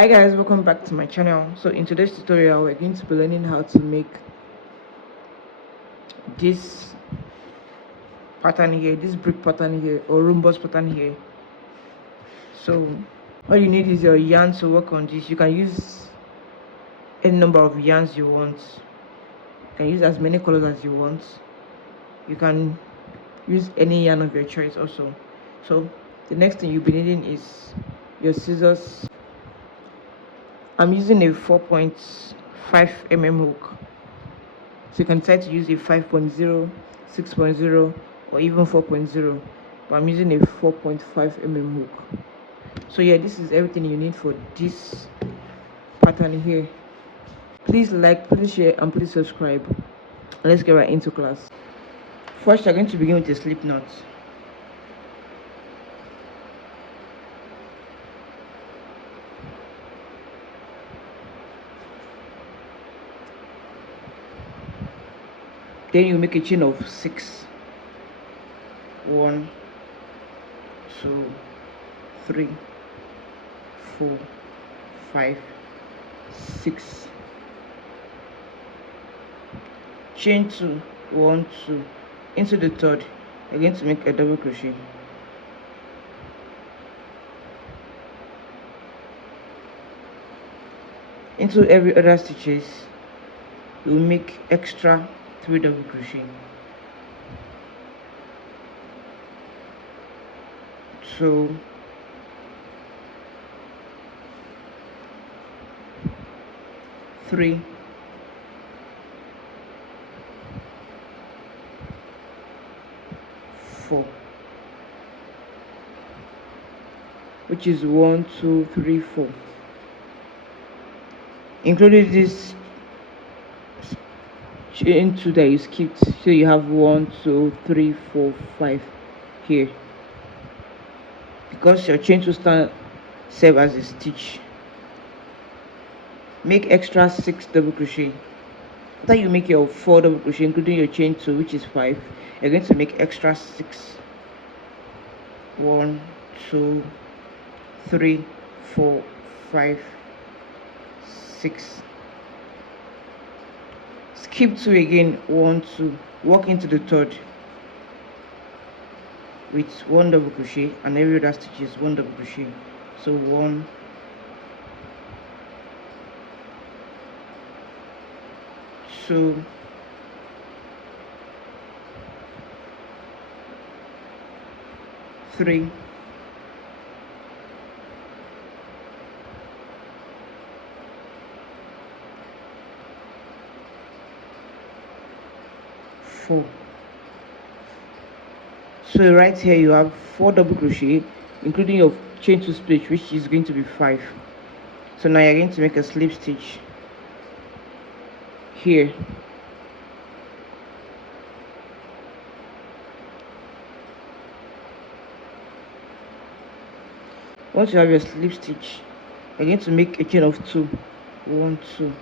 Hi guys, welcome back to my channel. So in today's tutorial we're going to be learning how to make this pattern here, this brick pattern here, or rhombus pattern here. So all you need is your yarn to work on this. You can use any number of yarns you want. You can use as many colors as you want. You can use any yarn of your choice also. So the next thing you'll be needing is your scissors. I'm using a 4.5 mm hook, so you can decide to use a 5.0, 6.0, or even 4.0, but I'm using a 4.5 mm hook. So yeah, this is everything you need for this pattern here. Please like, please share, and please subscribe. Let's get right into class. First, you're going to begin with a slip knot. Then you make a chain of 6. 1, 2, 3, 4, 5, 6. Chain 2, 1, 2. Into the third, you're going to make a double crochet. Into every other stitches, you'll make extra 3 double crochet. So 3, 4, which is 1, 2, 3, 4. Including this chain 2 that you skipped, so you have 1, 2, 3, 4, 5 here, because your chain 2 stand serve as a stitch. Make extra 6 double crochet. After you make your 4 double crochet, including your chain 2, which is 5, you're going to make extra 6. 1, 2, 3, 4, 5, 6. Skip 2 again. 1, 2. Walk into the third with 1 double crochet, and every other stitch is 1 double crochet. So 1, 2, 3, 4. So right here you have 4 double crochet, including your chain 2 split, which is going to be 5. So now you're going to make a slip stitch here. Once you have your slip stitch, you're going to make a chain of 2. 1, 2.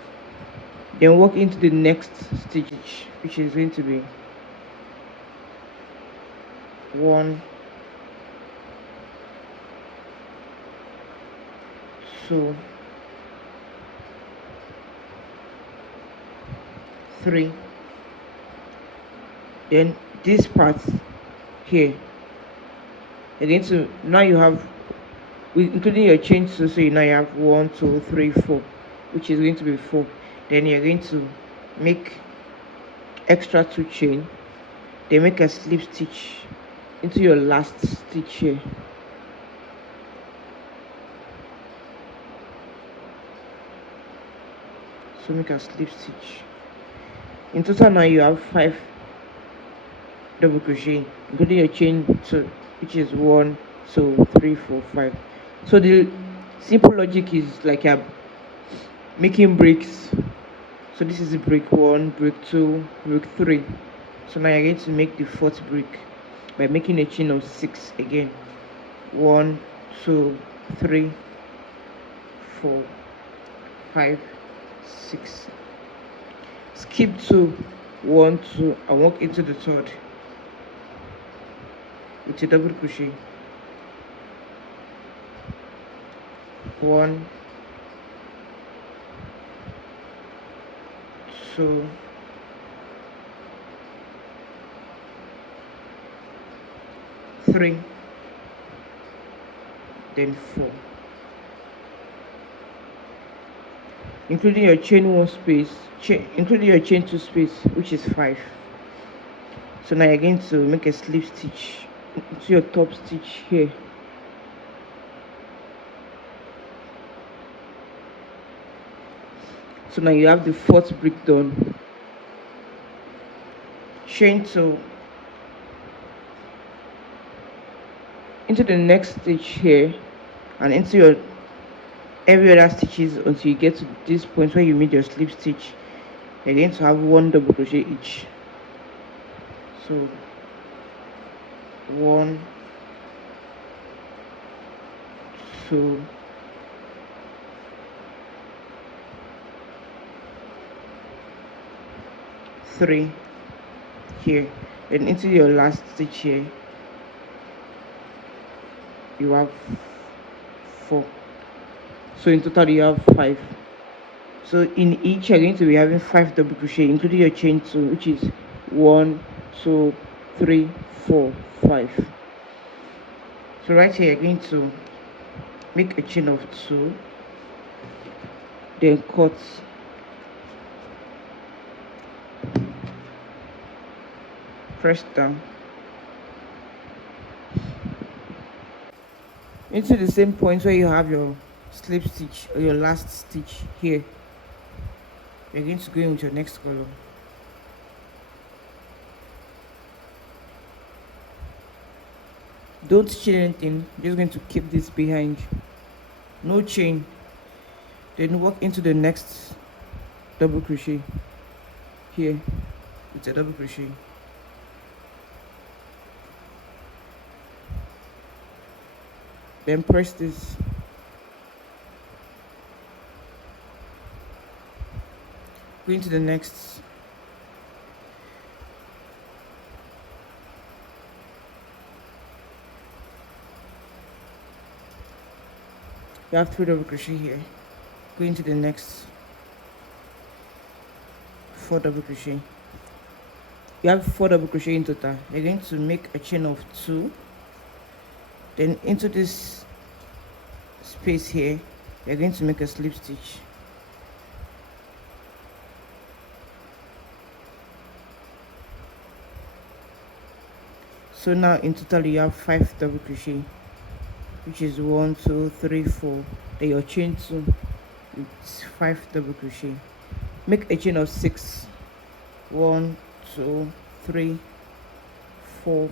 Then walk into the next stitch, which is going to be 1, 2, 3. Then this part here, you're going to, now you have, including your chain 2, so now you have 1, 2, 3, 4, which is going to be 4. Then you're going to make extra 2 chain, then make a slip stitch into your last stitch here. So make a slip stitch. In total now you have 5 double crochet, including your chain 2, which is 1, 2, 3, 4, 5. So the simple logic is like I'm making bricks. So this is the brick 1, brick 2, brick 3. So now you're going to make the 4th brick by making a chain of 6 again. 1, 2, 3, 4, 5, 6. Skip 2, 1, 2, and walk into the third with a double crochet. 1, So three, then 4, including your chain 1 space, including your chain 2 space, which is 5. So now you're going to make a slip stitch into your top stitch here. So now you have the 4th brick done. Chain 2 into the next stitch here, and into your every other stitches until you get to this point where you made your slip stitch. You're going to have 1 double crochet each. So 1, 2, 3 here, and into your last stitch here you have 4. So in total you have 5. So in each you're going to be having 5 double crochet, including your chain 2, which is 1, 2, 3, 4, 5. So right here you're going to make a chain of 2, then cut press down into the same point where you have your slip stitch or your last stitch here. You're going to go in with your next color. Don't chain anything, just going to keep this behind, no chain. Then walk into the next double crochet here with a double crochet. Then press this, go into the next, you have 3 double crochet here, go into the next, 4 double crochet. You have 4 double crochet in total. You're going to make a chain of 2, then into this space here you're going to make a slip stitch. So now in total you have 5 double crochet, which is 1, 2, 3, 4. Then your chain 2 with 5 double crochet. Make a chain of 6. 1, 2, 3, 4,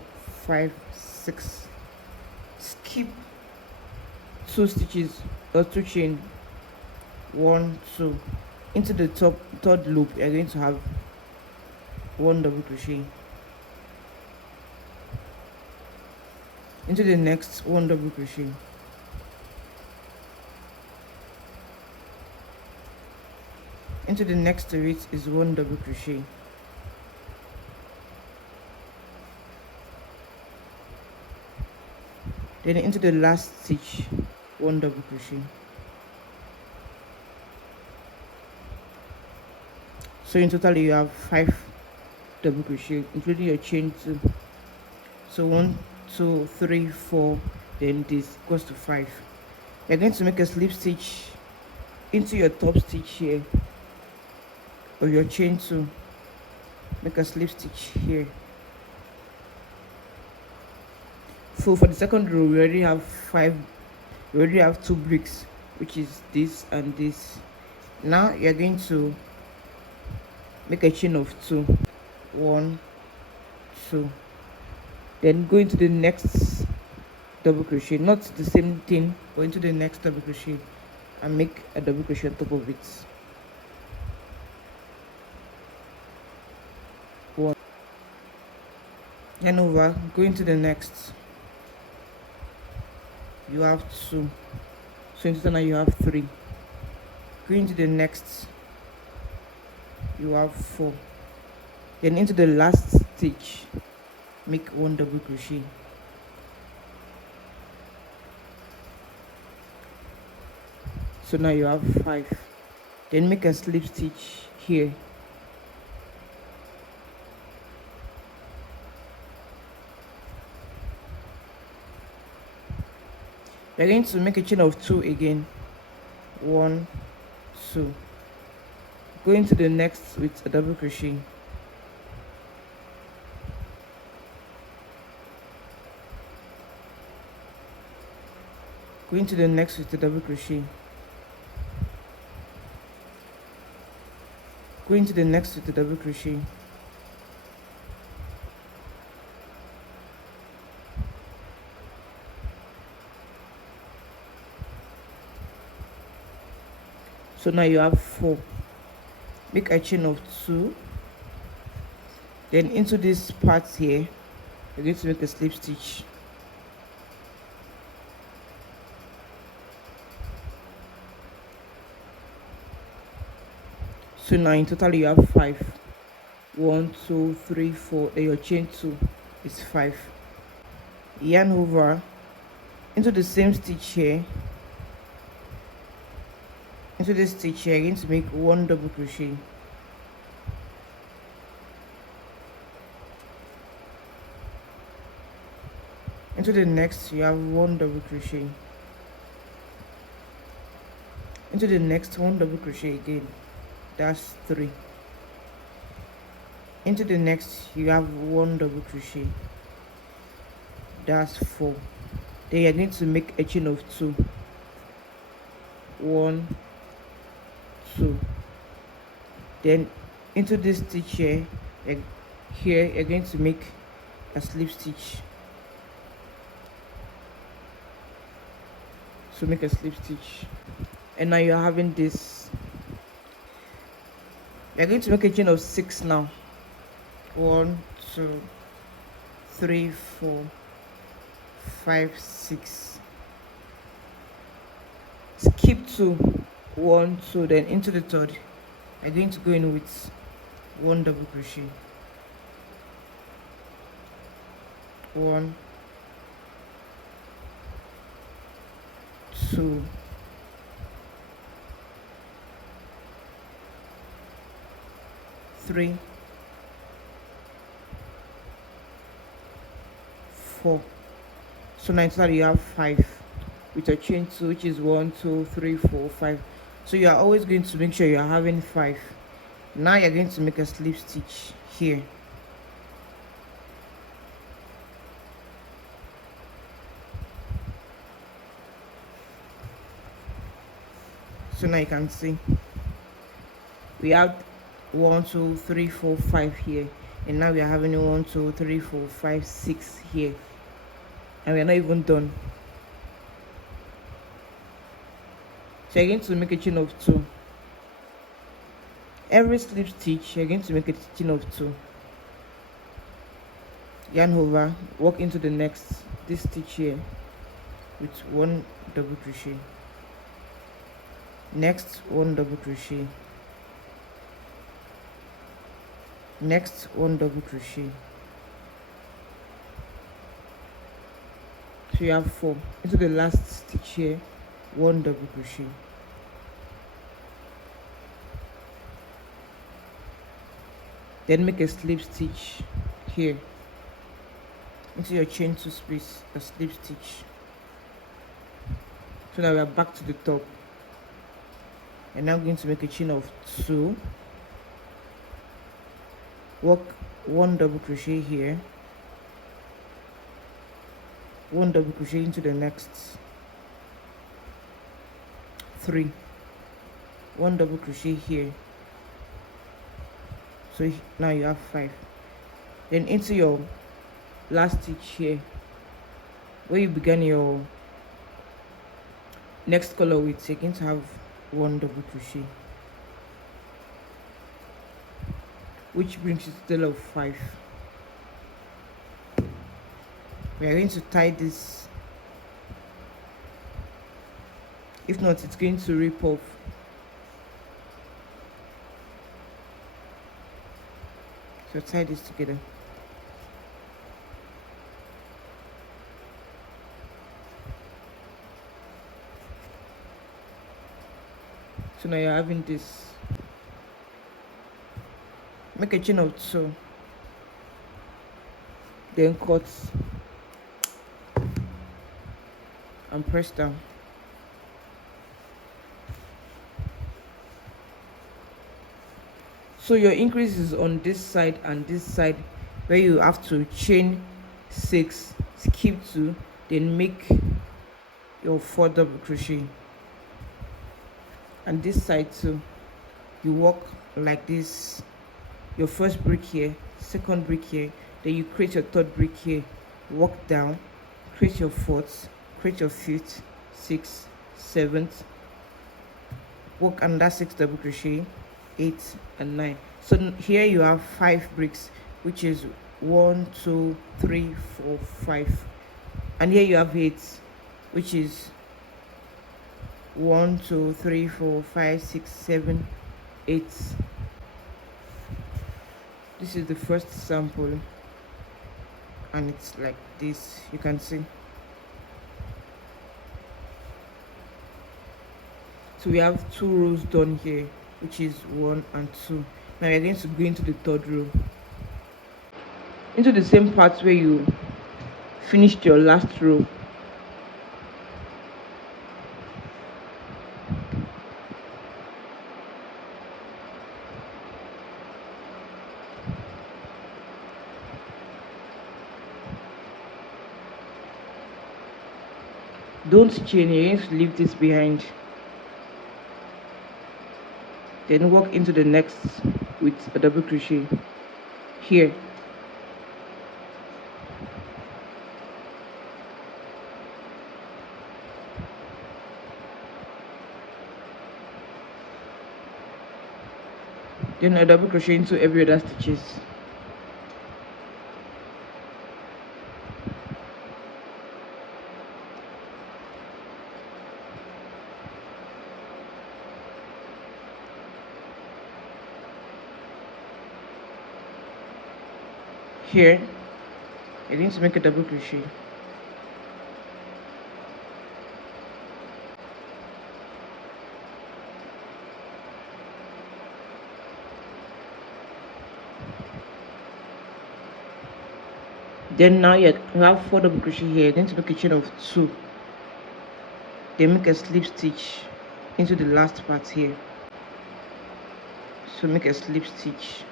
5, 6. Skip 2 stitches or 2 chain. 1, 2. Into the top 3rd loop you're going to have 1 double crochet. Into the next 1 double crochet. Into the next to it is 1 double crochet. Then into the last stitch 1 double crochet. So in total you have 5 double crochet, including your chain 2. So 1, 2, 3, 4, then this goes to 5. You're going to make a slip stitch into your top stitch here of your chain 2. Make a slip stitch here. So for the second row we already have 2 bricks, which is this and this. Now you're going to make a chain of 2. 1, 2. Then go into the next double crochet, not the same thing, go into the next double crochet and make a double crochet on top of it. 1. Then over, go into the next, you have 2. So in total now you have 3. Go into the next, you have 4. Then into the last stitch make 1 double crochet. So now you have 5. Then make a slip stitch here We're going to make a chain of 2 again. 1, 2. Go into the next with a double crochet. Go into the next with a double crochet. Go into the next with a double crochet. So now you have 4. Make a chain of 2. Then into this part here, you're going to make a slip stitch. So now in total you have 5. 1, 2, 3, 4. Then your chain 2 is 5. Yarn over into the same stitch here. Into this stitch here, you're going to make 1 double crochet. Into the next, you have 1 double crochet. Into the next, 1 double crochet again. That's 3. Into the next, you have 1 double crochet. That's 4. Then you're going to make a chain of 2. 1, 2. Then into this stitch here, you're going to make a slip stitch. So make a slip stitch, and now you're having this. You're going to make a chain of 6 now. 1, 2, 3, 4, 5, 6. Skip 2, 1, 2. Then into the third, you're going to go in with 1 double crochet. 1, 2, 3, 4. So now in total you have 5 with a chain 2, which is 1, 2, 3, 4, 5. So you are always going to make sure you are having 5. Now you're going to make a slip stitch here. So now you can see we have 1, 2, 3, 4, 5 here, and now we are having 1, 2, 3, 4, 5, 6 here, and we are not even done. So you're going to make a chain of 2. Every slip stitch, you're going to make a chain of 2. Yarn over, walk into the next, this stitch here, with 1 double crochet. Next, 1 double crochet. Next, 1 double crochet. So you have 4. Into the last stitch here, 1 double crochet. Then make a slip stitch here into your chain 2 space, a slip stitch. So now we are back to the top, and now I'm going to make a chain of 2. Work 1 double crochet here, 1 double crochet into the next 3, 1 double crochet here. So now you have 5. Then into your last stitch here, where you began your next color with, you're going to have 1 double crochet, which brings you to a total of 5. We are going to tie this, if not it's going to rip off. So tie this together. So now you're having this. Make a chain of 2, then cut. and press down. So your increase is on this side and this side, where you have to chain 6, skip 2, then make your 4 double crochet. And this side too, you work like this. Your first brick here, second brick here, then you create your third brick here, walk down, create your fourth, create your fifth, sixth, seventh, work under 6 double crochet, 8 and 9. So here you have 5 bricks, which is 1 2 3 4 5, and here you have 8, which is 1 2 3 4 5 6 7 8. This is the first sample, and it's like this, you can see. So we have 2 rows done here, which is 1 and 2. Now we're going to go into the third row, into the same part where you finished your last row. Don't chain, you're going to leave this behind. Then work into the next with a double crochet here. Then a double crochet into every other stitches. Here, I need to make a double crochet. Then now you have 4 double crochet here. Then to make a chain of 2. Then make a slip stitch into the last part here. So make a slip stitch.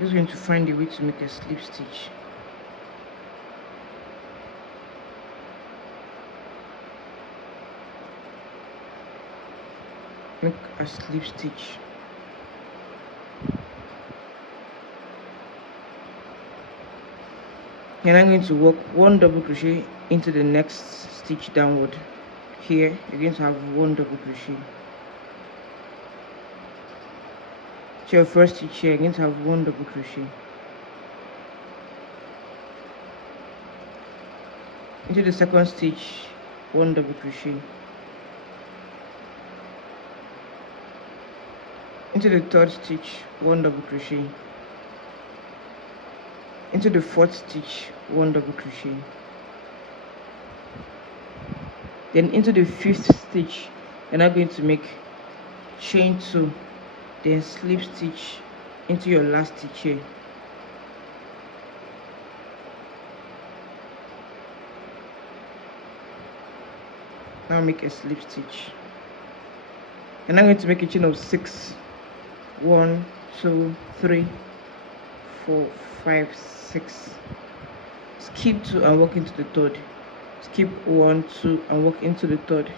Just going to find a way to make a slip stitch. Make a slip stitch. And I'm going to work 1 double crochet into the next stitch downward. Here you're going to have 1 double crochet. To your first stitch here, you're going to have 1 double crochet. Into the second stitch, 1 double crochet. Into the third stitch, 1 double crochet. Into the fourth stitch, 1 double crochet. Then into the 5th stitch, you're now going to make chain 2, then slip stitch into your last stitch here. Now make a slip stitch, and I'm going to make a chain of 6. 1 2 3 4 5 6. Skip 2 and walk into the third. Skip 1 2 and walk into the third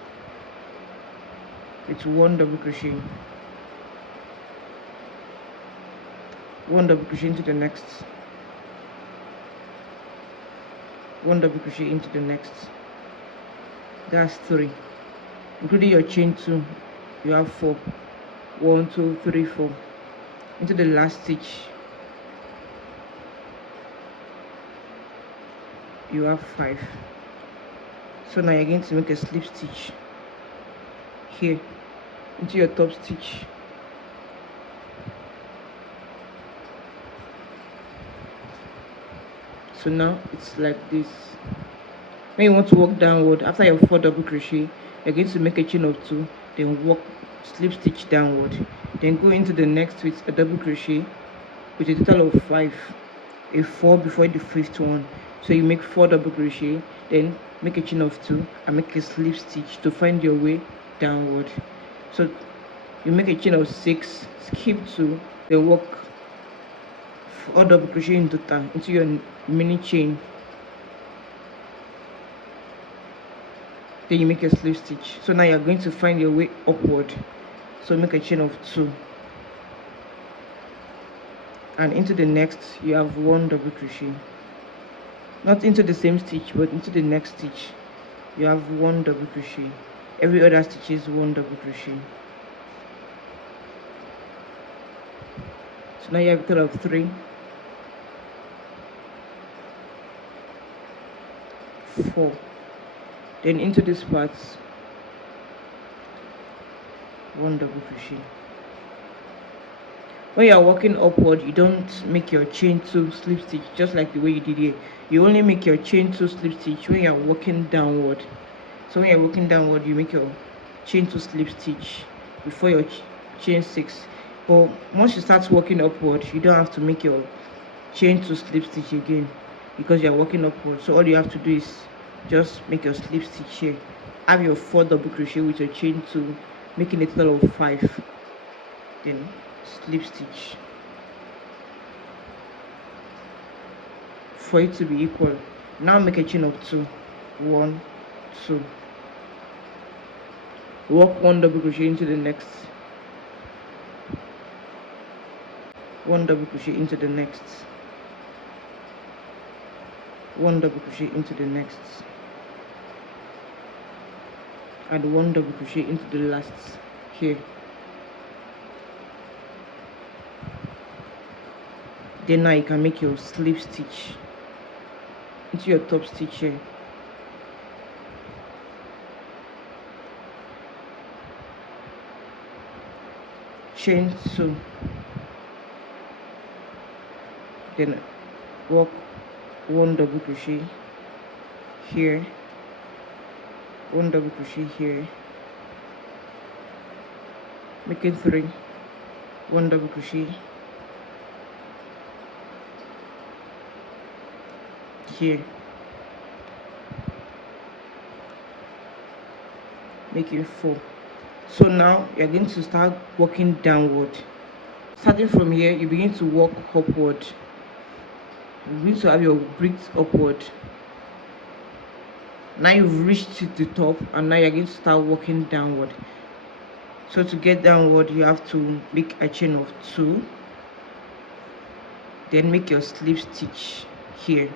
with 1 double crochet. 1 double crochet into the next. 1 double crochet into the next. That's 3. Including your chain 2, you have 4. 1 2 3 4. Into the last stitch, you have 5. So now you're going to make a slip stitch here into your top stitch. So now it's like this. When you want to work downward, after your 4 double crochet, you're going to make a chain of 2, then walk slip stitch downward, then go into the next with a double crochet with a total of 5, a 4 before the 5th one. So you make 4 double crochet, then make a chain of 2 and make a slip stitch to find your way downward. So you make a chain of 6, skip 2, then work 4 double crochet in total into your mini chain, then you make a slip stitch. So now you're going to find your way upward, so make a chain of 2, and into the next you have 1 double crochet, not into the same stitch but into the next stitch you have 1 double crochet. Every other stitch is 1 double crochet. So now you have a total of 3, 4, then into this part 1 double crochet. When you are working upward, you don't make your chain 2 slip stitch just like the way you did here. You only make your chain 2 slip stitch when you are working downward. So when you're working downward, you make your chain 2 slip stitch before your chain 6. But once you start working upward, you don't have to make your chain 2 slip stitch again because you're working upward. So all you have to do is just make your slip stitch here, have your 4 double crochet with your chain 2, making a total of 5, then slip stitch for it to be equal. Now make a chain of 2, 1, 2, work 1 double crochet into the next, 1 double crochet into the next, 1 double crochet into the next, and 1 double crochet into the last here. Then now you can make your slip stitch into your top stitch here. Chain 2, then work 1 double crochet here, 1 double crochet here, making 3, 1 double crochet here, making 4. So now you're going to start working downward. Starting from here, you begin to work upward. You begin to have your bricks upward. Now you've reached to the top, and now you're going to start working downward. So to get downward, you have to make a chain of 2, then make your slip stitch here.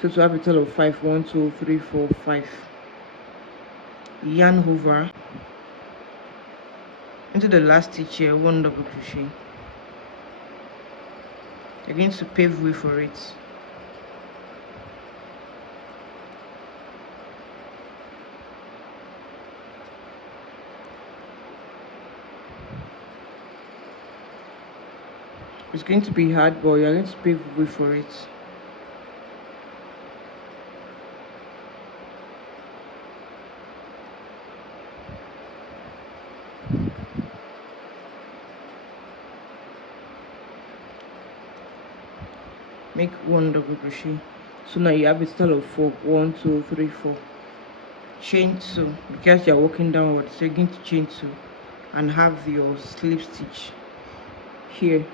So to have a total of 5, 1, 2, 3, 4, 5. Yarn over into the last stitch here, 1 double crochet. You're going to pave way for it. It's going to be hard, but you're going to pave way for it. Make 1 double crochet. So now you have a total of 4, 1, 2, 3, 4. Chain 2 because you're working downward, so you're going to chain 2 and have your slip stitch here.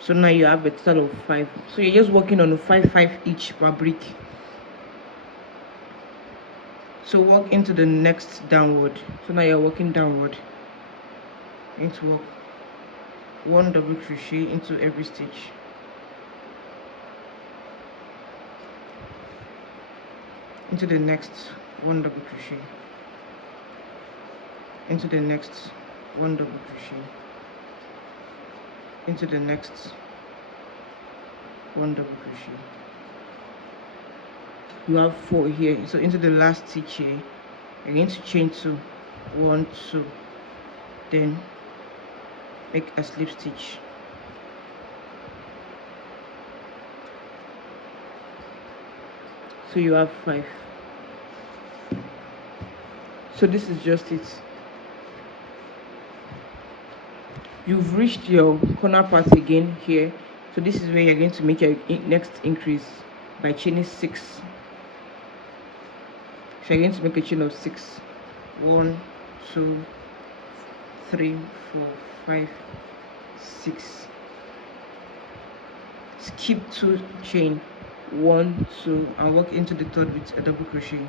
So now you have a total of 5. So you're just working on a 5, 5 each per brick. So work into the next downward. So now you're working downward. Into work 1 double crochet into every stitch. Into the next 1 double crochet. Into the next 1 double crochet. Into the next 1 double crochet. You have 4 here, so into the last stitch here you're going to chain 2, 1, 2, then make a slip stitch. So you have 5. So this is just it. You've reached your corner part again here. So this is where you're going to make your next increase by chaining 6. So you're going to make a chain of 6. 1, 2, 3, 4, 5, 6. Skip 2 chain, 1, 2, and work into the third with a double crochet.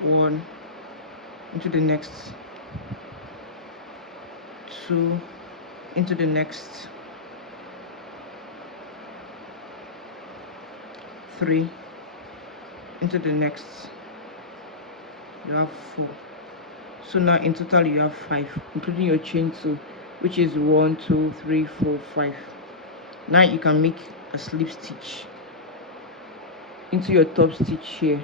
1, into the next, 2, into the next, 3, into the next. You have 4. So now in total you have 5, including your chain 2, which is 1, 2, 3, 4, 5. Now you can make a slip stitch into your top stitch here.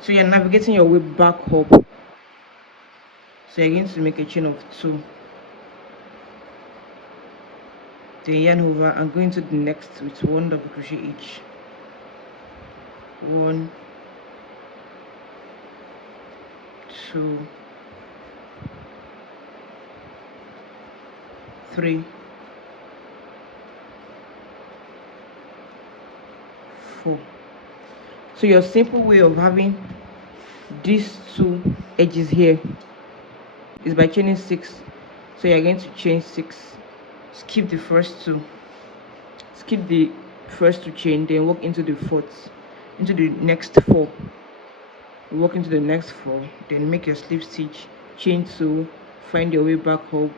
So you're navigating your way back up. So you're going to make a chain of 2. Then yarn over and go into the next with 1 double crochet each. 1, 2, 3, 4. So your simple way of having these 2 edges here is by chaining 6. So you're going to chain 6, skip the first 2, skip the first 2 chain, then walk into the fourth, into the next 4, walk into the next 4, then make your slip stitch, chain 2, find your way back up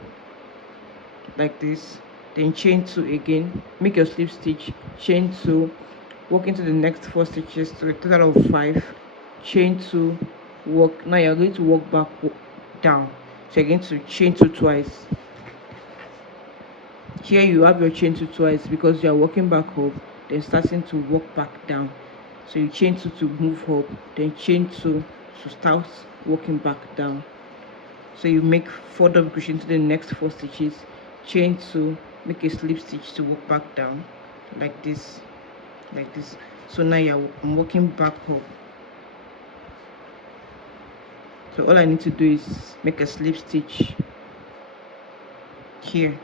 like this, then chain 2 again, make your slip stitch, chain 2, walk into the next 4 stitches to a total of 5, chain 2, walk. Now you're going to walk back down, so you're going to chain 2 twice. Here you have your chain 2 twice because you are walking back up, then starting to walk back down. So you chain 2 to move up, then chain 2 to start walking back down. So you make 4 double crochet into the next 4 stitches, chain 2, make a slip stitch to walk back down like this, like this. So now I'm walking back up. So all I need to do is make a slip stitch here,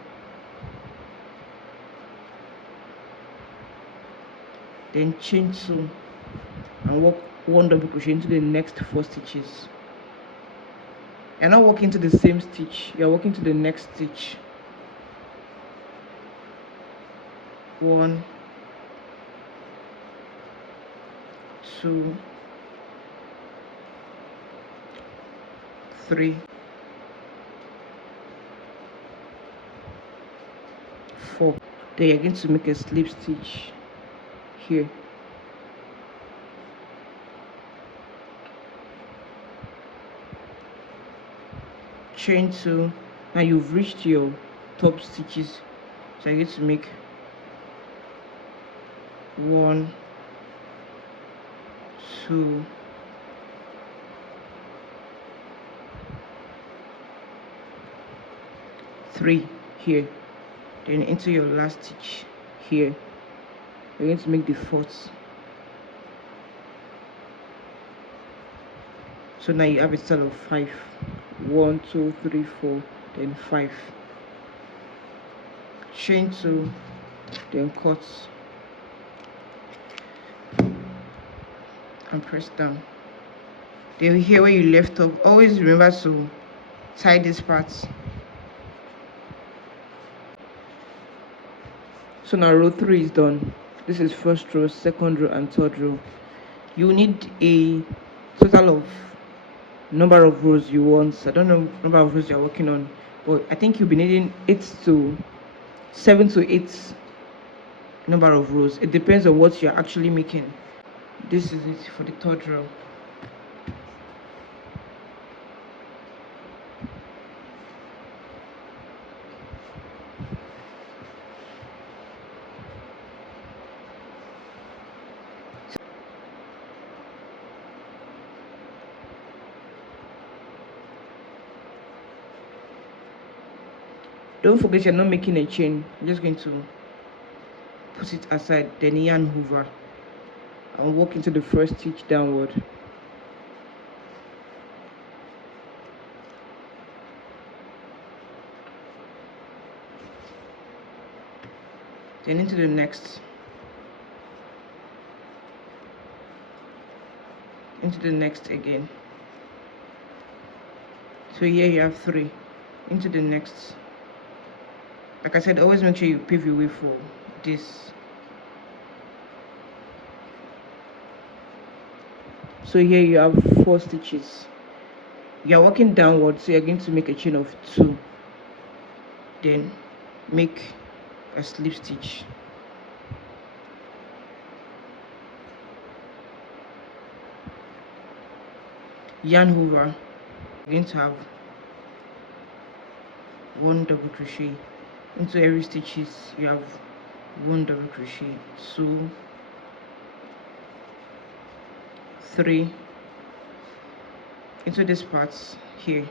then chain 2 and walk 1 double crochet into the next 4 stitches. You're not walking to the same stitch, you're walking to the next stitch. 1, 2, 3, 4. Then you're going to make a slip stitch here. Chain 2. Now you've reached your top stitches, so you're going to make 1, 2, 3 here, then into your last stitch here, you're going to make the 4th. So now you have a total of 5. 1, 2, 3, 4, then 5. Chain 2, then cut and press down. Then here where you left off, always remember to tie these parts. So now row 3 is done. This is first row, second row, and third row. You need a total of number of rows you want. I don't know number of rows you're working on, but I think you'll be needing 7 to 8 number of rows. It depends on what you're actually making. This is it for the third row. Don't forget you're not making a chain. I'm just going to put it aside, then yarn over and work into the first stitch downward. Then into the next, again. So here you have 3. Into the next. Like I said, always make sure you pave your way for this. So here you have 4 stitches. You're working downward, so you're going to make a chain of 2. Then make a slip stitch. Yarn over. You're going to have 1 double crochet. Into every stitches you have 1 double crochet. 2, 3. Into this part here.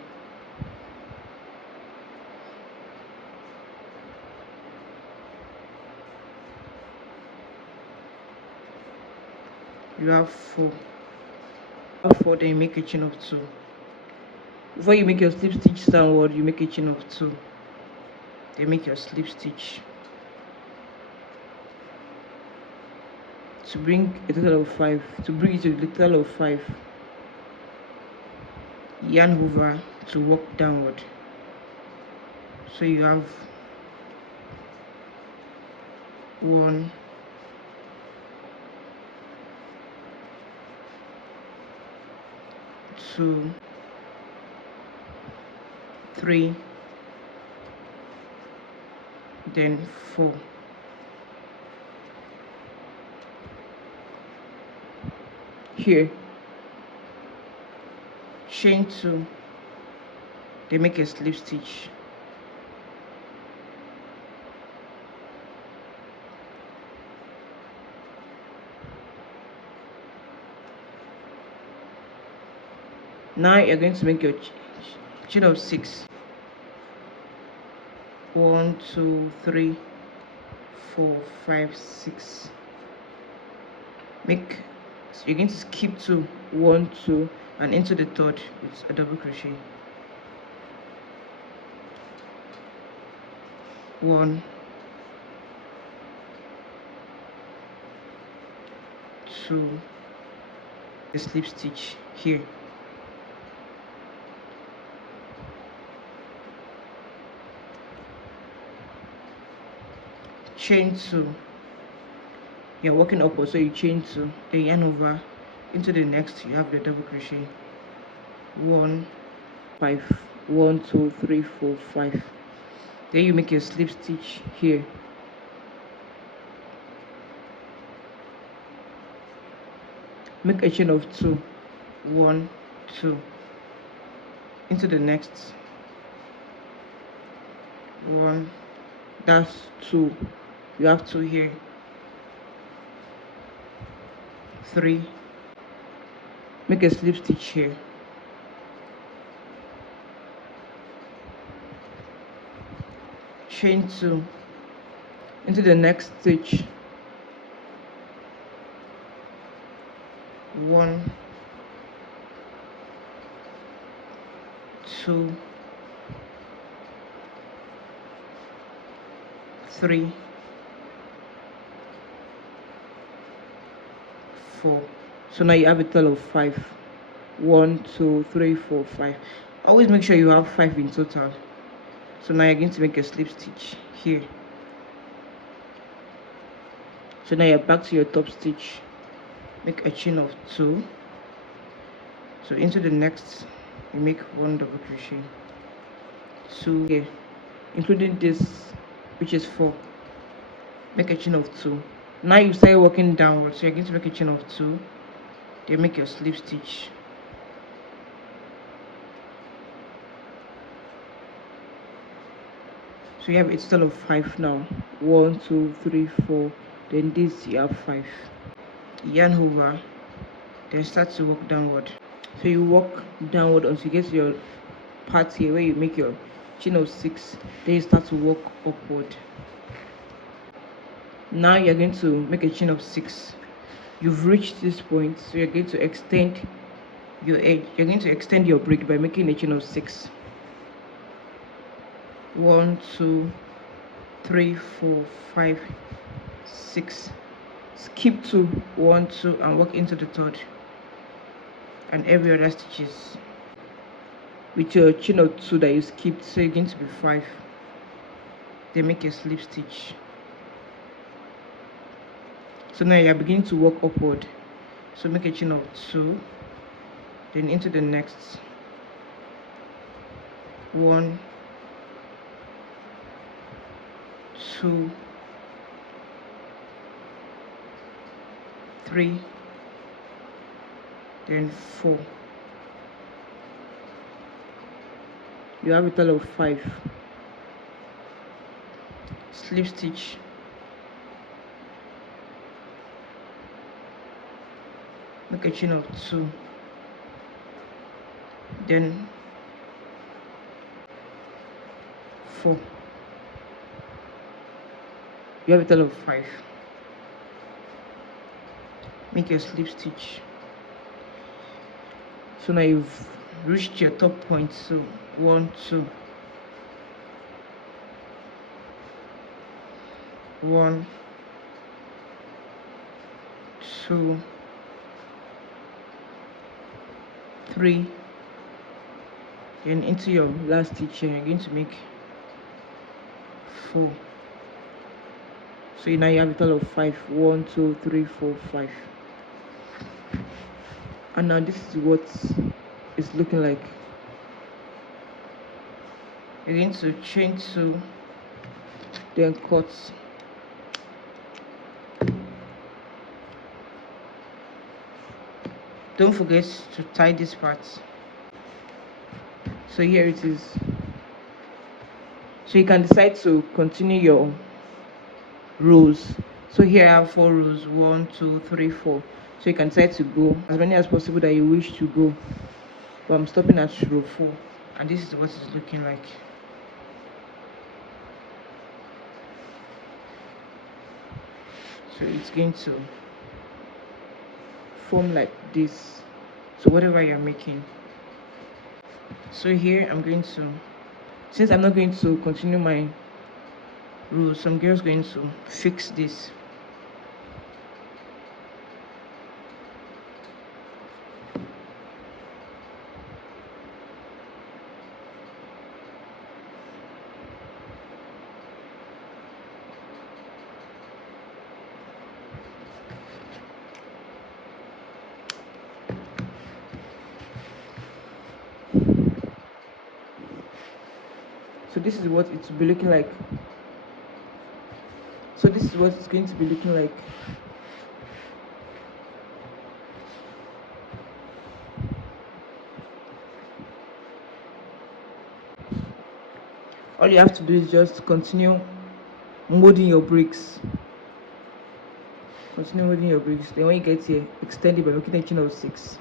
You have 4. Then you make a chain of 2. Before you make your slip stitch downward, you make a chain of 2. Then make your slip stitch to bring a total of 5. To bring it to the total of 5, yarn over to work downward. So you have 1, 2, 3, then 4. Here, chain 2, they make a slip stitch. Now you're going to make your chain of 6. 1, 2, 3, 4, 5, 6. You're going to skip 2, 1, 2, and into the third with a double crochet. 1, 2, a slip stitch here. Chain 2. You're working upward, so you chain 2, then yarn over into the next. You have the double crochet. 1, 5. 1, 2, 3, 4, 5. Then you make your slip stitch here. Make a chain of 2. 1, 2. Into the next. 1. That's 2. You have 2 here. 3. Make a slip stitch here. Chain 2 into the next stitch. 1, 2, 3, 4. So now you have a total of 5. 1, 2, 3, 4, 5. Always make sure you have 5 in total. So now you're going to make a slip stitch here. So now you're back to your top stitch. Make a chain of 2. So into the next, you make 1 double crochet. 2 here, including this, which is 4. Make a chain of 2. Now you start working downward, so you're going to make a chain of 2. Then make your slip stitch. So you have a total of 5 now. 1, 2, 3, 4. Then this you have 5. Yarn over, then start to work downward. So you work downward until you get to your part here where you make your chain of 6, then you start to work upward. Now you're going to make a chain of 6. You've reached this point, so you're going to extend your edge. You're going to extend your break by making a chain of 6. 1 2 3 4 5 6. Skip 2 1 2 and work into the third, and every other stitches with your chain of 2 that you skipped, so you're going to be 5. Then make a slip stitch. So now you're beginning to work upward, so make a chain of 2, then into the next 1 2 3, then 4. You have a total of 5. Slip stitch. Make a chain of 2, then 4. You have a total of 5. Make your slip stitch. So now you've reached your top point, so 1 2 1 2 3, then into your last stitch here you're going to make 4. So now you have a total of 5. 1 2 3 4 5. And now this is what it's looking like. You're going to chain 2, then cut. Don't forget to tie this part. So here it is. So you can decide to continue your rows. So here I have 4 rows, 1 2 3 4. So you can decide to go as many as possible that you wish to go, but I'm stopping at row 4, and this is what it's looking like. So it's going to form like this, so whatever you're making. So here I'm going to, since I'm not going to continue my rows, so I'm just going to fix this. So this is what it will be looking like. So this is what it's going to be looking like. All you have to do is just continue molding your bricks. Continue molding your bricks. Then when you get here, extend it by making a chain of 6.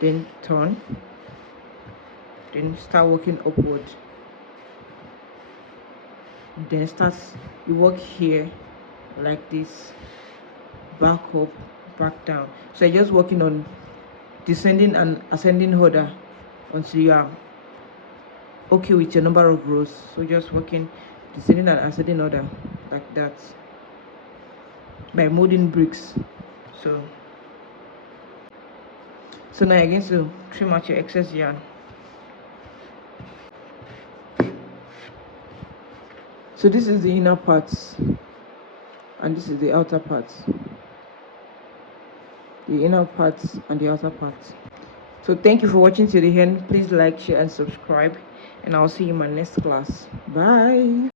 Then turn. Then start working upward. Then you work here like this, back up, back down. So you're just working on descending and ascending order until you are okay with your number of rows. So just working descending and ascending order like that by molding bricks. So now you're going to trim out your excess yarn. So this is the inner part, and this is the outer part. The inner part and the outer part. So thank you for watching to the end. Please like, share and subscribe, and I'll see you in my next class. Bye.